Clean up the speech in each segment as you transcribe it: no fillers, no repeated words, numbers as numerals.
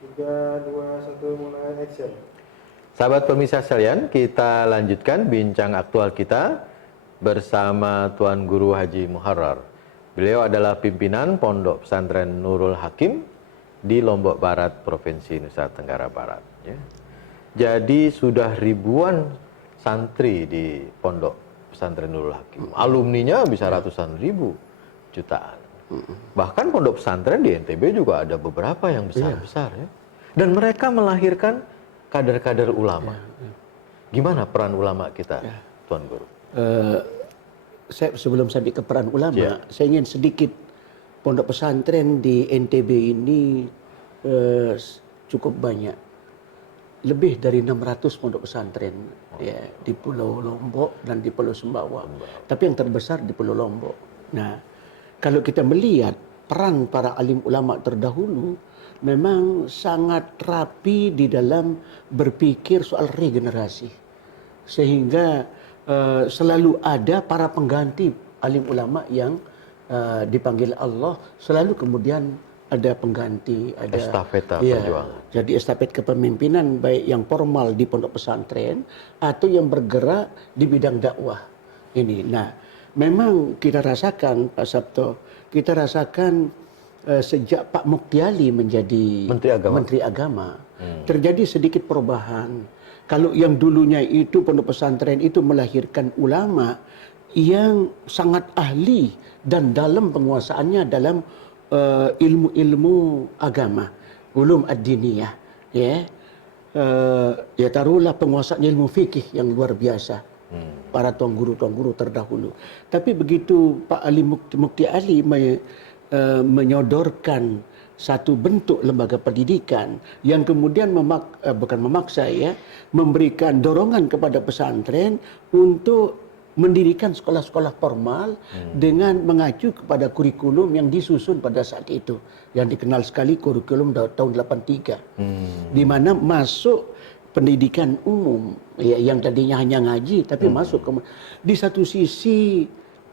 3, 2, 1, mulai action. Sahabat pemirsa sekalian, kita lanjutkan bincang aktual kita bersama Tuan Guru Haji Muharrar. Beliau adalah pimpinan Pondok Pesantren Nurul Hakim di Lombok Barat, Provinsi Nusa Tenggara Barat. Ya. Jadi sudah ribuan santri di Pondok Pesantren Nurul Hakim. Alumninya bisa ratusan ribu, jutaan. Bahkan pondok pesantren di NTB juga ada beberapa yang besar-besar ya. Dan mereka melahirkan kader-kader ulama. Gimana peran ulama kita, Tuan Guru? Sebelum sampai ke peran ulama, saya ingin sedikit pondok pesantren di NTB ini cukup banyak. Lebih dari 600 pondok pesantren ya, di Pulau Lombok dan di Pulau Sumbawa. Tapi yang terbesar di Pulau Lombok. Nah, kalau kita melihat peran para alim ulama terdahulu, memang sangat rapi di dalam berpikir soal regenerasi. Sehingga selalu ada para pengganti alim ulama yang dipanggil Allah, selalu kemudian ada pengganti, ada estafeta perjuangan. Jadi estafet kepemimpinan baik yang formal di pondok pesantren atau yang bergerak di bidang dakwah ini. Nah, memang kita rasakan Pak Sabto, kita rasakan sejak Pak Mukti Ali menjadi Menteri Agama, terjadi sedikit perubahan. Kalau yang dulunya itu pondok pesantren itu melahirkan ulama yang sangat ahli dan dalam penguasaannya dalam ilmu-ilmu agama, ulum ad-diniyah, ya. Ya taruhlah penguasaan ilmu fikih yang luar biasa. Para tuan guru terdahulu. Tapi begitu Pak Ali Mukti Ali menyodorkan satu bentuk lembaga pendidikan yang kemudian bukan memaksa ya, memberikan dorongan kepada pesantren untuk mendirikan sekolah-sekolah formal dengan mengacu kepada kurikulum yang disusun pada saat itu, yang dikenal sekali kurikulum tahun 83, di mana masuk pendidikan umum ya, yang tadinya hanya ngaji tapi masuk ke, di satu sisi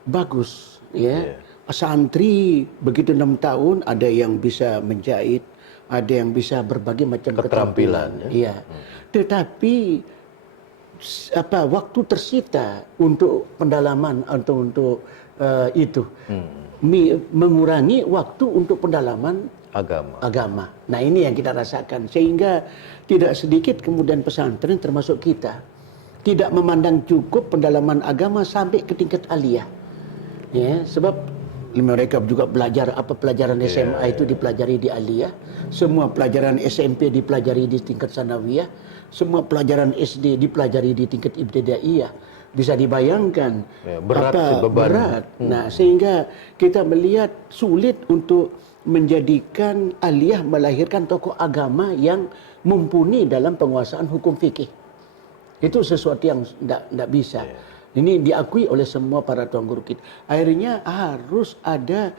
bagus ya. Santri begitu 6 tahun ada yang bisa menjahit, ada yang bisa berbagai macam keterampilan ya. Tetapi waktu tersita untuk pendalaman atau untuk itu mengurangi waktu untuk pendalaman agama. Nah, ini yang kita rasakan, sehingga tidak sedikit kemudian pesantren termasuk kita tidak memandang cukup pendalaman agama sampai ke tingkat aliyah. Ya, sebab mereka juga belajar pelajaran SMA itu dipelajari di aliyah, semua pelajaran SMP dipelajari di tingkat sanawiyah, semua pelajaran SD dipelajari di tingkat ibtidaiyah. Bisa dibayangkan berat. Nah, sehingga kita melihat sulit untuk menjadikan aliyah melahirkan tokoh agama yang mumpuni dalam penguasaan hukum fikih. Itu sesuatu yang tidak bisa. Ini diakui oleh semua para tuan guru kita. Akhirnya harus ada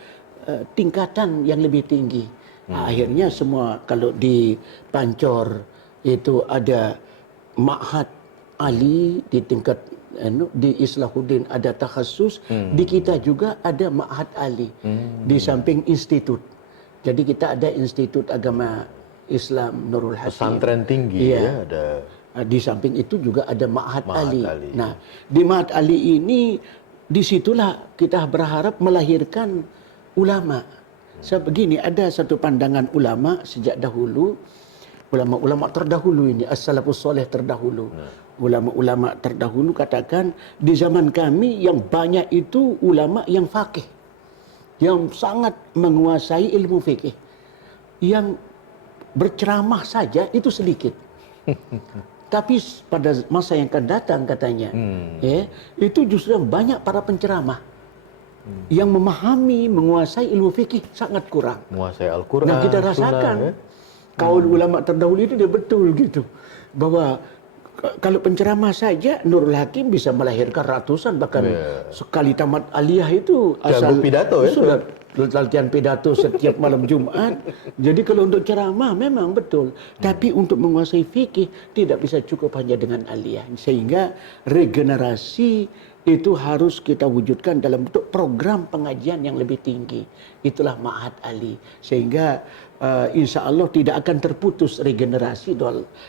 tingkatan yang lebih tinggi. Nah, akhirnya semua kalau di Pancor itu ada Ma'had Ali di tingkat di Islahuddin ada takhasus, di kita juga ada Ma'had Ali di samping institut. Jadi kita ada Institut Agama Islam Nurul Hakim. Pesantren tinggi ya ada. Di samping itu juga ada Ma'had Ali. Nah, di Ma'had Ali ini disitulah kita berharap melahirkan ulama. Sebegini ada satu pandangan ulama sejak dahulu, ulama-ulama terdahulu ini, as-salafus soleh terdahulu. Ulama-ulama terdahulu katakan di zaman kami yang banyak itu ulama yang faqih, yang sangat menguasai ilmu fikih. Yang berceramah saja itu sedikit. Tapi pada masa yang akan datang katanya, itu justru banyak para penceramah yang memahami, menguasai ilmu fikih sangat kurang. Menguasai Al-Quran. Nah, kita rasakan kaul ulama terdahulu itu dia betul gitu, bahwa kalau penceramah saja Nurul Hakim bisa melahirkan ratusan, bahkan sekali tamat aliyah itu asal pidato sudah latihan pidato setiap malam Jumat. Jadi kalau untuk ceramah memang betul, tapi untuk menguasai fikih tidak bisa cukup hanya dengan aliyah. Sehingga regenerasi itu harus kita wujudkan dalam bentuk program pengajian yang lebih tinggi. Itulah Ma'had Ali. Sehingga insya Allah tidak akan terputus regenerasi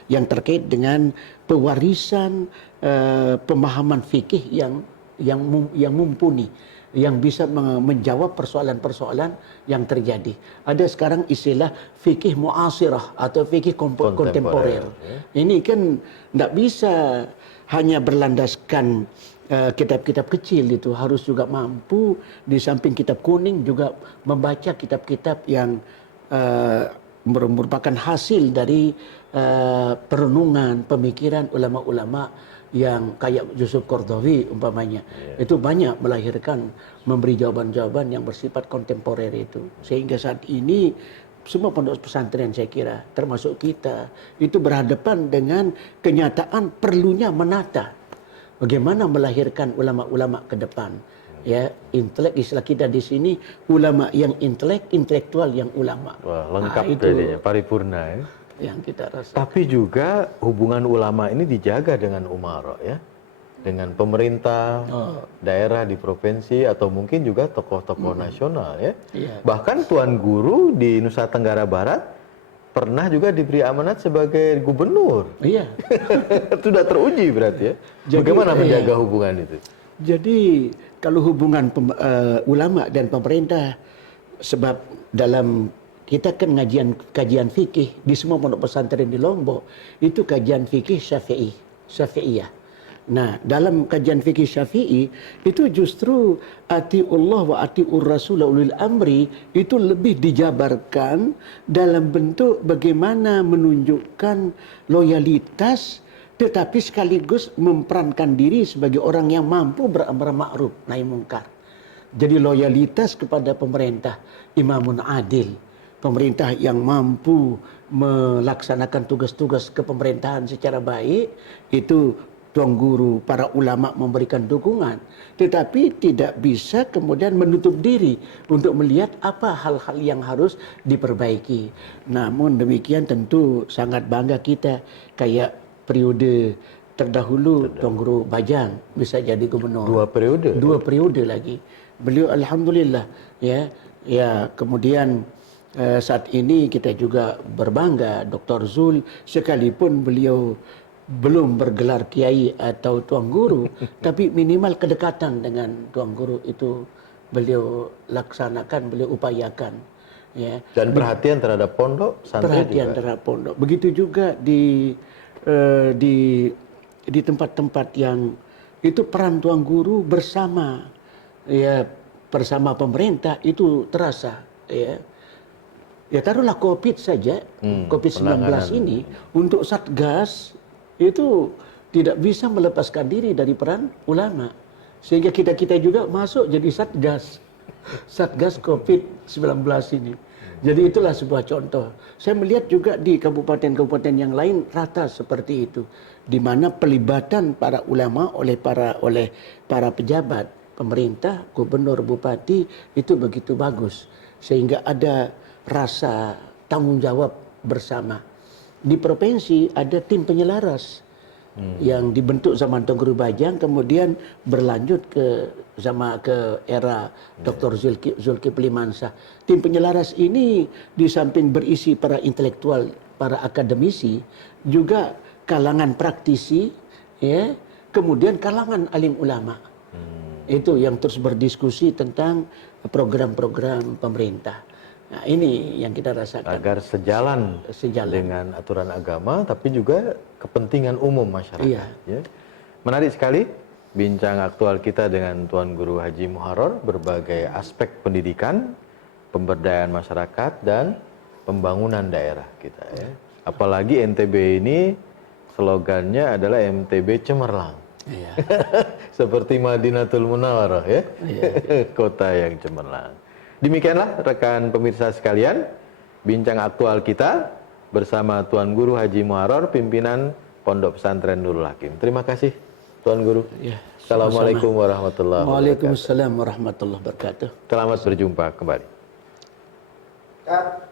yang terkait dengan pewarisan pemahaman fikih yang mumpuni, yang bisa menjawab persoalan-persoalan yang terjadi. Ada sekarang istilah fikih muasirah atau fikih kontemporer. Ini kan tidak bisa hanya berlandaskan kitab-kitab kecil, itu harus juga mampu di samping kitab kuning juga membaca kitab-kitab yang merupakan hasil dari perenungan, pemikiran ulama-ulama yang kayak Yusuf Qaradawi umpamanya. Itu banyak melahirkan, memberi jawaban-jawaban yang bersifat kontemporer itu. Sehingga saat ini semua pondok pesantren saya kira, termasuk kita, itu berhadapan dengan kenyataan perlunya menata bagaimana melahirkan ulama-ulama ke depan. Ya, intelek istilah kita di sini, ulama yang intelektual yang ulama. Wah, lengkap itu jadinya, paripurna ya. Yang kita rasa. Tapi juga hubungan ulama ini dijaga dengan umara ya. Dengan pemerintah, daerah di provinsi atau mungkin juga tokoh-tokoh nasional ya. Iya. Bahkan Tuan Guru di Nusa Tenggara Barat pernah juga diberi amanat sebagai gubernur. Iya. Sudah teruji berarti ya. Jadi, bagaimana menjaga hubungan itu? Jadi kalau hubungan ulama dan pemerintah, sebab dalam kita kan kajian fikih di semua pondok pesantren di Lombok itu kajian fikih Syafi'iyah. Nah, dalam kajian fikih Syafi'i itu justru atiullah wa atiur rasul ulil amri itu lebih dijabarkan dalam bentuk bagaimana menunjukkan loyalitas tetapi sekaligus memperankan diri sebagai orang yang mampu beramar ma'ruf nahi mungkar. Jadi loyalitas kepada pemerintah, imamun adil, pemerintah yang mampu melaksanakan tugas-tugas kepemerintahan secara baik, itu Tuan Guru, para ulama memberikan dukungan. Tetapi tidak bisa kemudian menutup diri untuk melihat apa hal-hal yang harus diperbaiki. Namun demikian tentu sangat bangga kita kayak periode terdahulu Tuan Guru Bajang bisa jadi gubernur. 2 periode. 2 periode lagi. Beliau alhamdulillah ya kemudian saat ini kita juga berbangga Dr. Zul sekalipun beliau belum bergelar kiai atau Tuan Guru tapi minimal kedekatan dengan Tuan Guru itu beliau laksanakan, beliau upayakan ya. Dan perhatian terhadap pondok, santri perhatian juga. terhadap pondok. Begitu juga di tempat-tempat yang itu peran Tuan Guru bersama pemerintah itu terasa ya. Ya taruhlah COVID saja, COVID-19 ini untuk Satgas itu tidak bisa melepaskan diri dari peran ulama. Sehingga kita juga masuk jadi Satgas COVID-19 ini. Jadi itulah sebuah contoh. Saya melihat juga di kabupaten-kabupaten yang lain rata seperti itu, di mana pelibatan para ulama oleh para pejabat pemerintah, gubernur, bupati itu begitu bagus, sehingga ada rasa tanggung jawab bersama. Di provinsi ada tim penyelaras yang dibentuk zaman Tuan Guru Bajang, kemudian berlanjut ke era Dr. Zulkifli Mansah. Tim penyelaras ini di samping berisi para intelektual, para akademisi, juga kalangan praktisi, ya, kemudian kalangan alim ulama. Itu yang terus berdiskusi tentang program-program pemerintah. Nah, ini yang kita rasakan. Agar sejalan dengan aturan agama, tapi juga kepentingan umum masyarakat. Iya. Ya. Menarik sekali bincang aktual kita dengan Tuan Guru Haji Muharrar, berbagai aspek pendidikan, pemberdayaan masyarakat, dan pembangunan daerah kita. Ya. Apalagi NTB ini slogannya adalah MTB Cemerlang. Iya. Seperti Madinatul Munawwarah ya. Iya. Kota yang cemerlang. Demikianlah rekan pemirsa sekalian, bincang aktual kita bersama Tuan Guru Haji Muharrar, pimpinan Pondok Pesantren Nurul Hakim. Terima kasih Tuan Guru. Ya, Assalamualaikum warahmatullahi wabarakatuh. Waalaikumsalam warahmatullahi wabarakatuh. Selamat berjumpa kembali. Cut.